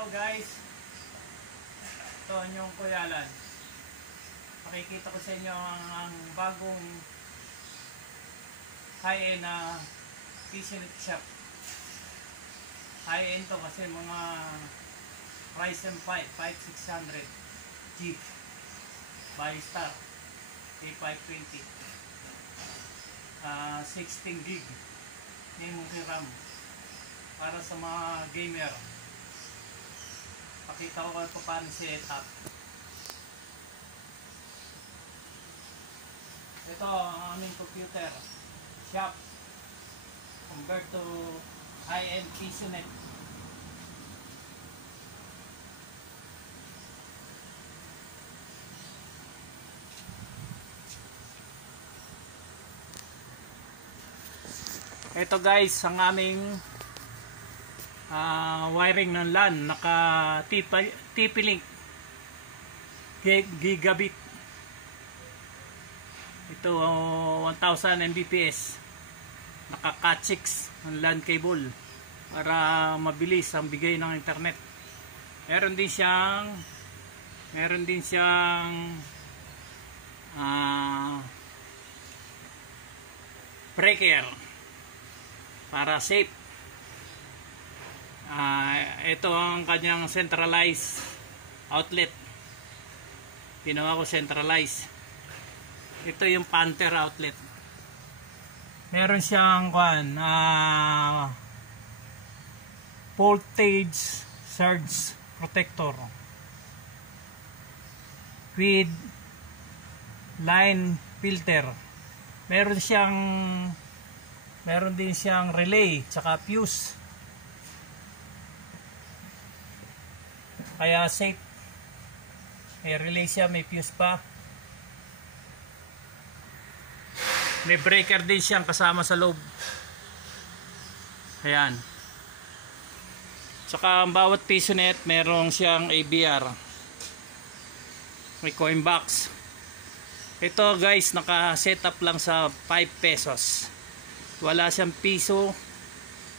araw guys, ito yung Kuyalan. Makikita ko sa inyo ang bagong high-end na PC-Net shop. High-end to kasi mga Ryzen 5 5600G by Star A520 16 gig memory RAM para sa mga gamer. Pakita ko kung paano set-up. Ito ang aming computer shop convert to high-end PC-Net. Ito guys ang aming wiring ng LAN, naka TP-Link gigabit. Ito 1000 Mbps, naka Cat6 ang LAN cable para mabilis ang bigay ng internet. Meron din siyang breaker para safe. Ito ang kanyang centralized outlet. Ginawa ko centralized. Ito yung Panther outlet. Meron siyang voltage surge protector with line filter. Meron din siyang relay tsaka fuse. Kaya safe. May relay siya, may fuse pa. May breaker din siyang kasama sa loob. Ayan. Tsaka ang bawat PC-Net merong siyang ABR. May coin box. Ito guys, naka-setup lang sa 5 pesos. Wala siyang piso,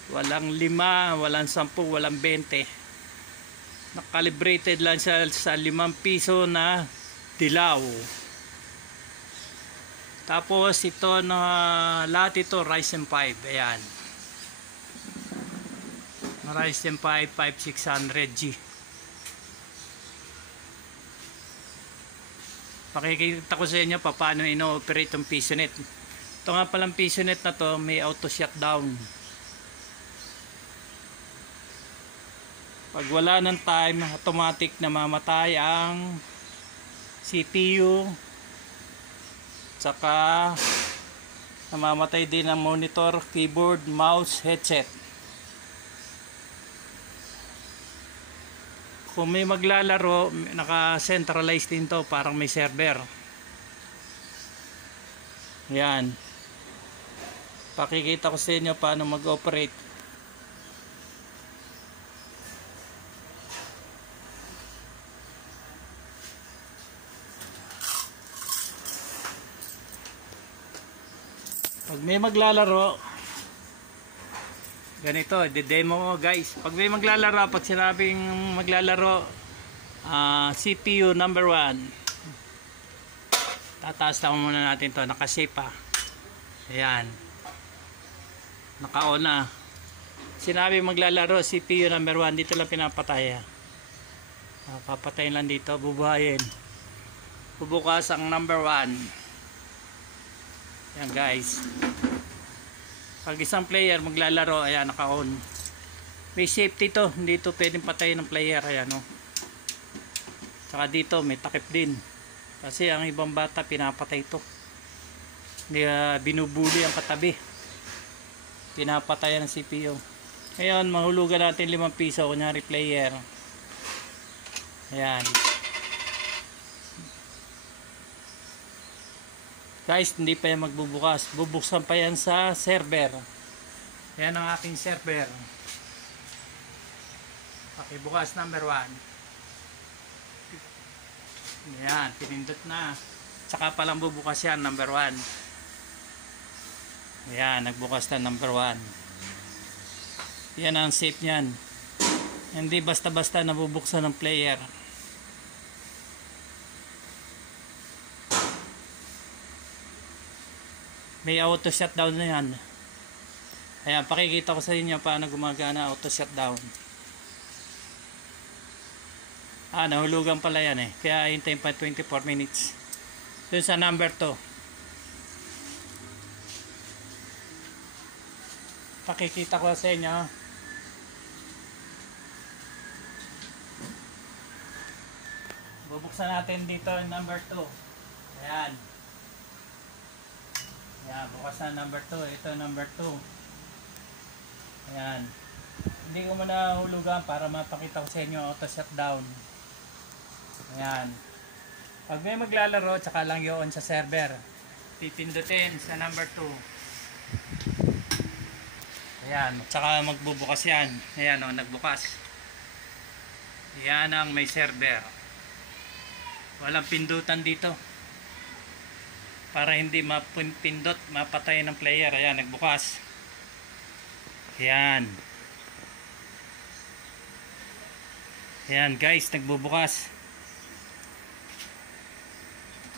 walang 5, walang 10, walang 20. Nakalibrated lang siya sa 5 piso na dilaw. Tapos ito na lahat ito Ryzen 5. Ayan. Ryzen 5 5600G. Pakikita ko sa inyo paano ino-operate yung PC-Net. Ito nga palang PC-Net na to, may auto shutdown. Pag wala ng time, automatic na mamatay ang CPU. Tsaka namamatay din ang monitor, keyboard, mouse, headset. Kung may maglalaro, naka-centralize din to, parang may server. Yan. Pakikita ko sa inyo paano mag-operate. Pag may maglalaro, ganito, de-demo guys. Pag may maglalaro, pag sinabing maglalaro, CPU number 1, tataas lang muna natin to, naka-save pa. Ayan, naka-on na. Sinabi maglalaro, CPU number 1, dito lang pinapatay. Papatayin lang dito, bubuhayin. Bubukas ang number 1. Ayan guys. Pag isang player maglalaro, ayan, naka-on. May safety to, hindi to pwedeng patayin ng player. Ayan, no? Saka dito may takip din, kasi ang ibang bata pinapatay ito. Binubuli ang katabi, pinapatayan ng CPU. Ngayon mahulugan natin 5 piso, kunyari player. Ayan guys, hindi pa yan magbubukas, bubuksan pa yan sa server. Yan ang aking server. Pakibukas number 1. Yan, pinindot na. Tsaka palang bubukas yan, number 1. Yan, nagbukas na number 1. Yan ang safe nyan. Hindi basta-basta nabubuksan ng player. May auto shutdown na yan. Ayan, pakikita ko sa inyo paano gumagana auto shutdown. Nahulugan pala yan eh. Kaya hintayin pa 24 minutes. Dun sa number 2. Pakikita ko sa inyo. Bubuksan natin dito yung number 2. Ayan. Ayan, bukas na number 2. Ito number 2. Ayan. Hindi ko muna hulugan para mapakita ko sa inyo auto shutdown. Ayan. Pag may maglalaro, tsaka lang yun sa server. Pipindutin sa number 2. Ayan. Tsaka magbubukas yan. Ayan o, nagbukas. Ayan ang may server. Walang pindutan dito. Para hindi mapindot, mapatay ng player. Ayan, nagbukas. Ayan. Ayan guys, nagbubukas.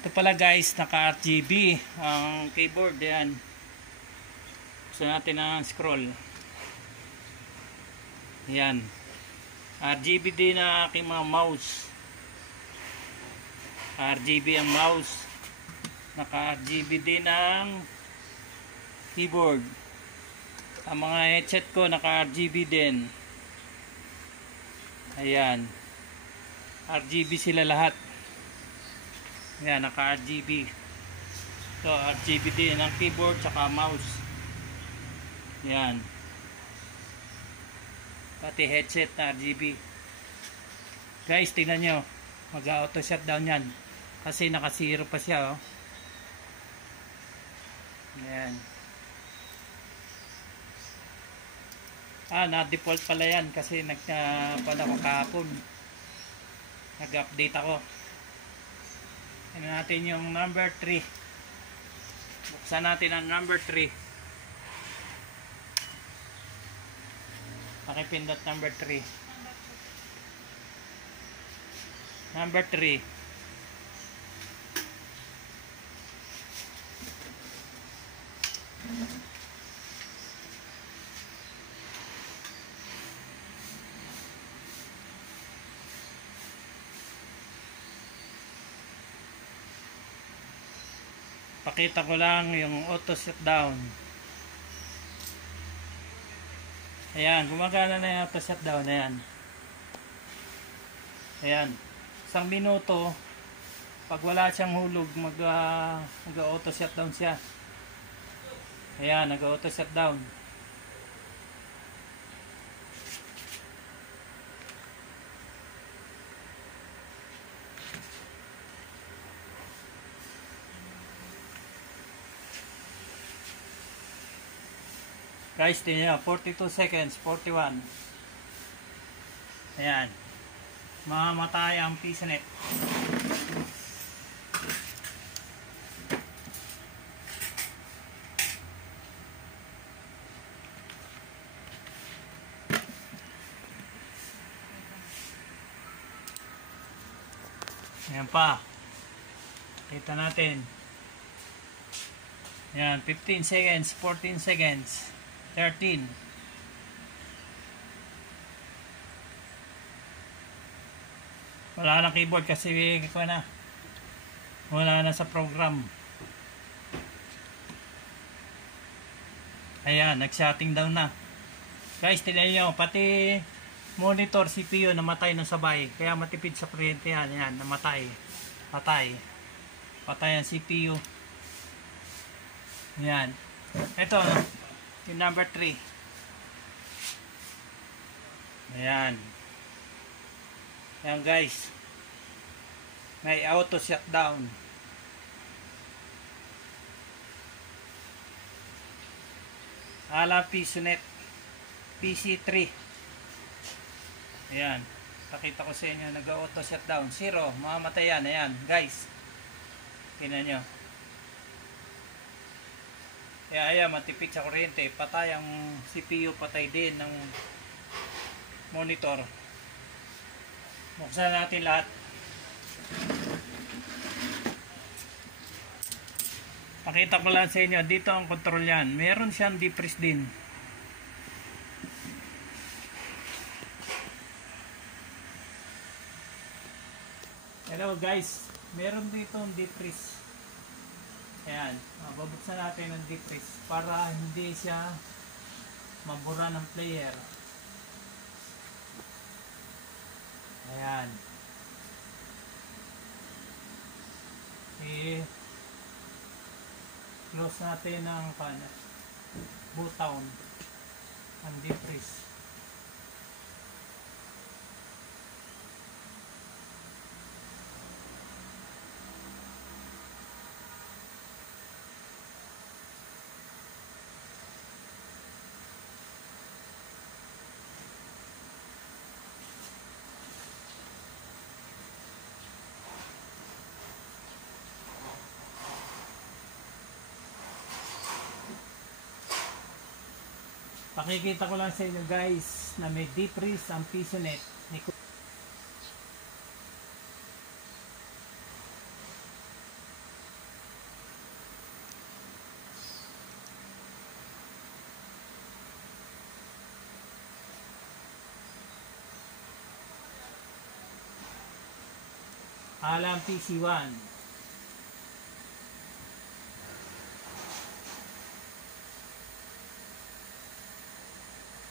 Ito pala guys, naka RGB ang keyboard. Ayan. Gusto natin ang scroll. Ayan. RGB din ang aking mga mouse. RGB ang mouse. Naka RGB din ang keyboard. Ang mga headset ko naka RGB din. Ayan. RGB sila lahat. Ayan, naka RGB. So RGB din ang keyboard tsaka mouse. Ayan. Pati headset na RGB. Guys, tingnan nyo. Mag-auto shutdown yan. Kasi naka 0 pa siya. Oh. Ayan. Na-default pala yan kasi nagpala ko kahapon. Nag-update ako. Tignan natin yung number 3. Buksan natin ang number 3. Pakipindot number 3. Number 3. Pakita ko lang yung auto shutdown. Ayan, gumagana na yung auto shutdown. Ayan. Ayan. 1 minuto, pag wala siyang hulog, mag-auto shutdown siya. Ayan, nag-auto shutdown. Guys, tingnan nyo, 42 seconds, 41. Ayan. Mamamatay ang PisaNet. Ayan pa. Kita natin. Ayan, 15 seconds, 14 seconds. 13. Wala na keyboard kasi wala na sa program. Ayan, nag-shutting down na. Guys, tignan nyo, pati monitor, CPU namatay na sabay. Kaya matipid sa kuryente yan. Ayan, namatay. Patay. Patay ang CPU. Ayan. Ito, yung number 3. Ayan. Ayan guys. May auto shutdown. Ala PisaNet PC3. Ayan. Pakita ko sa inyo, nag-auto shutdown. 0. Mamamatay yan. Ayan guys. Tingnan nyo. Kaya ayan, matipid sa kuryente. Patay ang CPU, patay din ng monitor. Buksan natin lahat. Pakita ko lang sa inyo, dito ang control yan. Meron siyang defreeze din. Hello guys, meron dito ang defreeze. Ayan, babuksan natin ang defreeze para hindi siya mabura ng player. Ayan. Close natin ang button ang defreeze. Pakikita ko lang sa inyo guys na may defreeze ang Pisonet ni Alam PC1.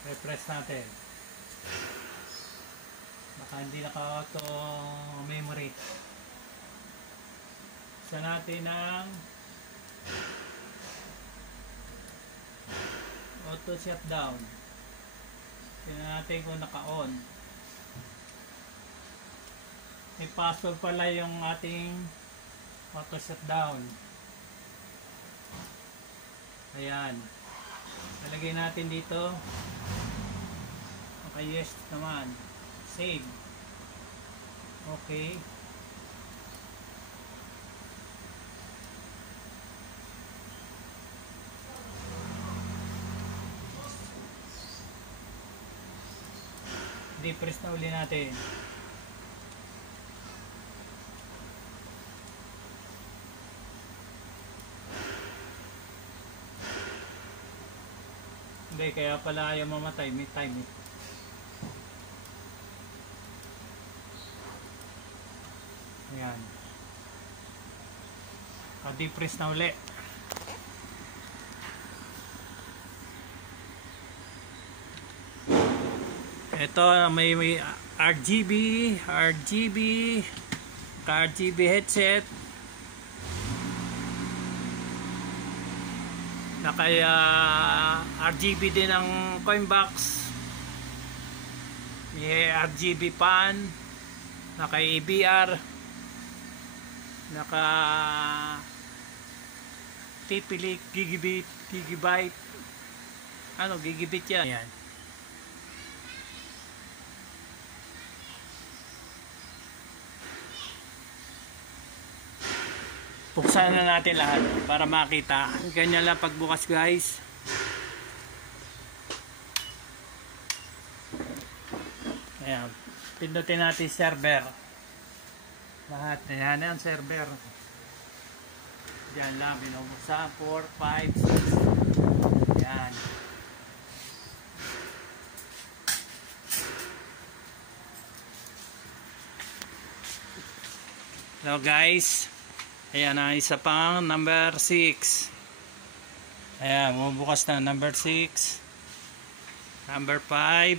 Refresh natin. Baka hindi naka-auto memory. Isa natin ang auto shutdown. Tingnan natin kung naka-on. May password pala yung ating auto shutdown. Ayan. Nalagay natin dito. Yes naman. Save. Okay. Depress na uli natin. Hindi, kaya pala ayaw mamatay. May time eh. Ayan. Depress na uli. Ito may RGB headset. Naka RGB din ang coin box. May RGB pan. Naka ABR. Naka TP-Link gigabyte. Ano gigabit yan? Ayan. Buksan na natin lahat para makita. Ganyan lang pagbukas guys. Ayan. Pindutin natin server. Lahat. Ayan ang server. Diyan lang. Binubuksan. 4, 5, 6. Ayan. Hello guys. Ayan na isa pang number 6. Ayan, bumubukas na number 6. Number 5.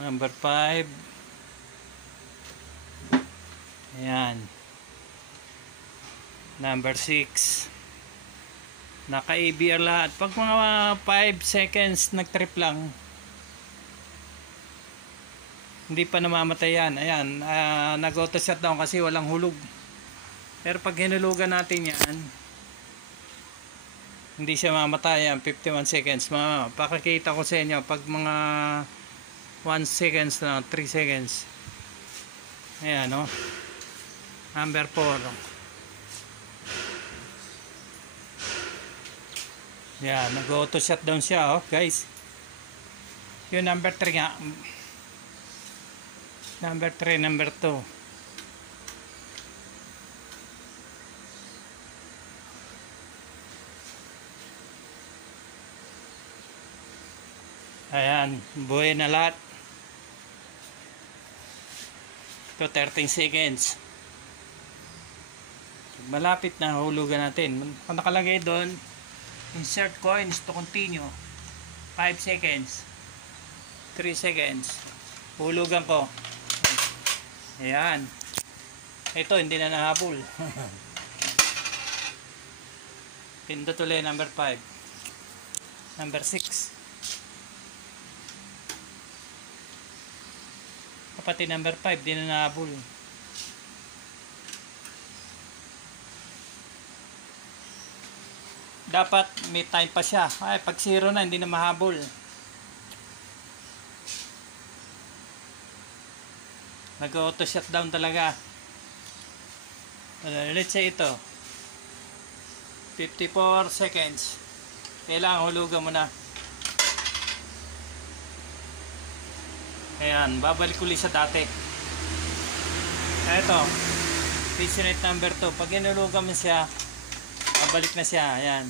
Number 5. Ayan. Number 6. Naka ABR lahat. Pag mga 5 seconds nag-trip lang, hindi pa namamatay yan. Ayan, nag-auto shutdown kasi walang hulog. Pero pag hinulugan natin yan, hindi siya mamatay. Yan, 51 seconds. Pakikita ko sa inyo pag mga 1 seconds na 3 seconds. Ayan, no? Number 4. Yan, nag-auto shutdown siya, oh, guys. Yung number 3 nga. Number 3, number 2. Ayan, buhay na lahat. Ito 13 seconds. Malapit na, hulugan natin. Kung nakalagay doon, insert coins to continue. 5 seconds. 3 seconds. Hulugan ko. Ayan. Ito, hindi na nahabol. Pindot ulit number 5. Number 6. Kapati number 5, di na nahabol. Dapat may time pa siya. Ay, pag 0 na, hindi na mahabol. Nag-auto shutdown talaga. Let's say ito. 54 seconds. Kailangan hulugan mo na. Ayan, babalik ulit sa dati. Ito, PisoNet number 2. Pag inulugan mo siya, babalik na siya. Ayan.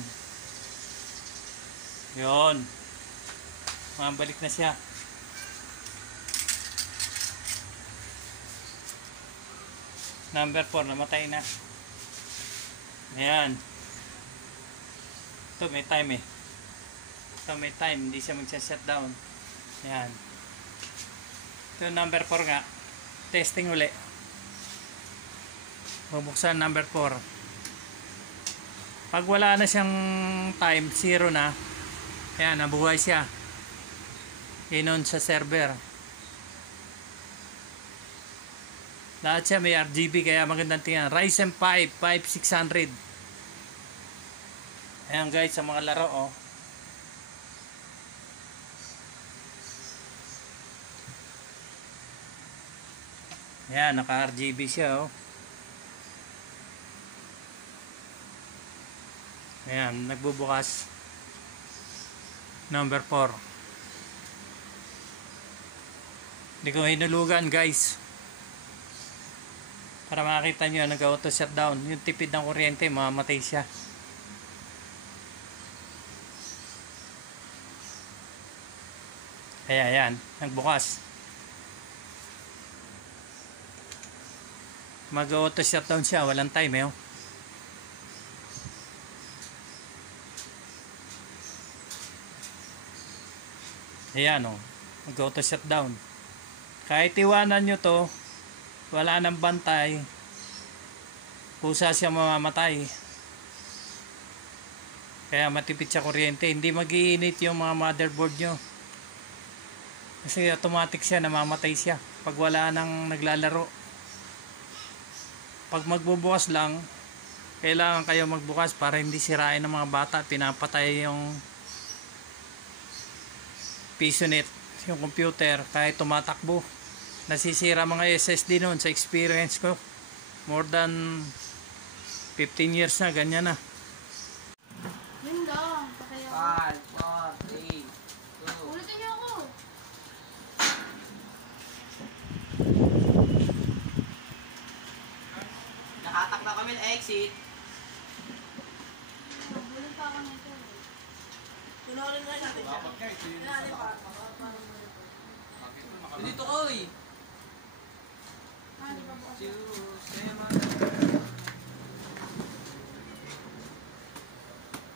Yun. Babalik na siya. Number 4, namatay na. Ayan. Ito, may time eh. Ito, may time. Hindi siya magsa-shutdown. Ayan. Ito number 4 nga. Testing uli. Bubuksan number 4. Pag wala na siyang time, 0 na. Ayan, nabuhay siya. Inon sa server. Lahat siya may RGB kaya magandang tingnan. Ryzen 5 5600. Ayan guys, sa mga laro oh. Ayan, naka-RGB siya oh. Ayan, nagbubukas. Number 4. Hindi ko hinulugan guys. Para makita nyo, nag-auto shutdown. Yung tipid ng kuryente, mamamatay siya. Ayan, ayan, nagbukas. Mag-auto shutdown siya, walang time eh. Ayan o, mag-auto shutdown. Kahit iwanan nyo to, wala nang bantay, kusa siya mamamatay. Kaya matipid sa kuryente, hindi mag-iinit yung mga motherboard nyo. Kasi automatic siya, namamatay siya pag wala nang naglalaro. Pag magbubukas lang, kailangan kayo magbukas para hindi sirain ng mga bata. Pinapatay yung PisoNet, yung computer, kahit tumatakbo. Nasisira mga SSD noon sa experience ko. More than 15 years na, ganyan na. Yun lang, patay ako. 5, 4, 3, 2. Ulitin niyo ako. Nakatak na kami ng exit. Bulong pa ako nito. Tunorin na natin siya. Dito ko eh. Di ba bukas? 2, 7.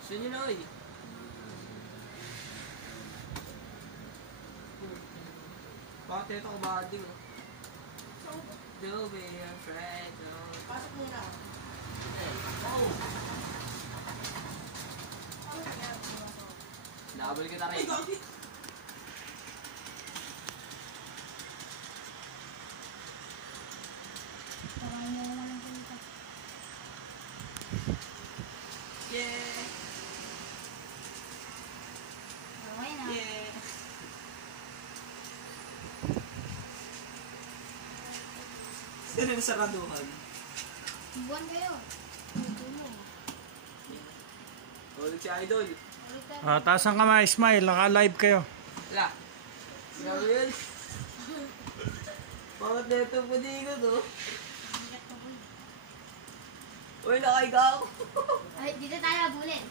Saan yun oy? Bakit ito ko ba din? Do be afraid. Pasok muna. Oh! Nakabalik kita rin. Parang mo naman ang punta. Yeah! Okay na. Yeah! Sino yung saraduhan? Buwan kayo. Tulong. Ulit si Idol. Ulit tayo. Taas ang kamay, smile, naka-live kayo. Wala. Grabe yun. Bakit na ito pwede ko to? Bigat pa po. Uy, nakaiga ako. Ay, dito tayo, bulin.